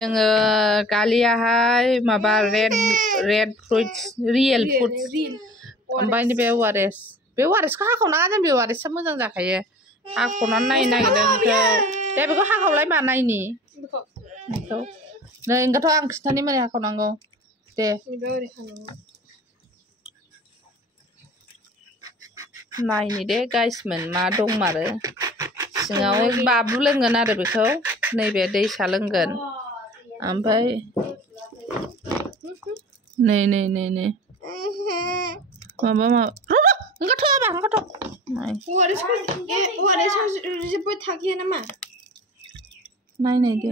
जोङो गालियाहाय माबा red fruits real fruits ओमफ्राय बे ORS बे ORSखौ हाखावनाङा जों बे ORSआ मोजां जाखायो हाख'नानै नायनो नागिरदों दे बेखौ हाखावलाय मा नायनि बेखौ नै ओंखायथ' आं खिन्थानि मारै हाखावनांगौ दे नायनि दे गाइसमोन मा दंमारो सिङाव बाबु लोंगोन आरो बेखौ नैबे दैसा लोंगोन ओमफ्राय नै माबा नायनाय दे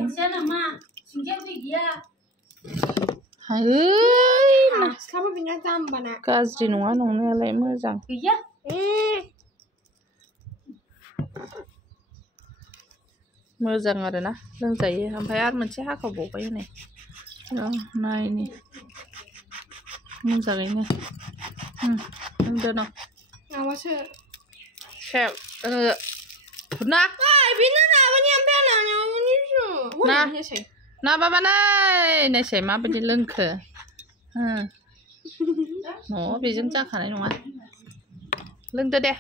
गाज्रि नङा नंनायालाय मोजां मोजां आरोना लोंजायो ओमफ्राय आरो मोनसे हाखावबावबाय हनै नायनि मोजाङैनो लोंदो न' ना बाबा नायसै माबायदि लोंखो बेजों जाखानाय नङा लोंदो दे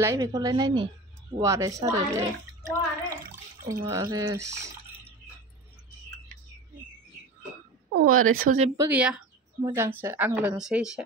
लाय बेखौलाय नायनि ORS आरो बे ORSआव जेबो गैया मोजांसो आं लोंसै एसे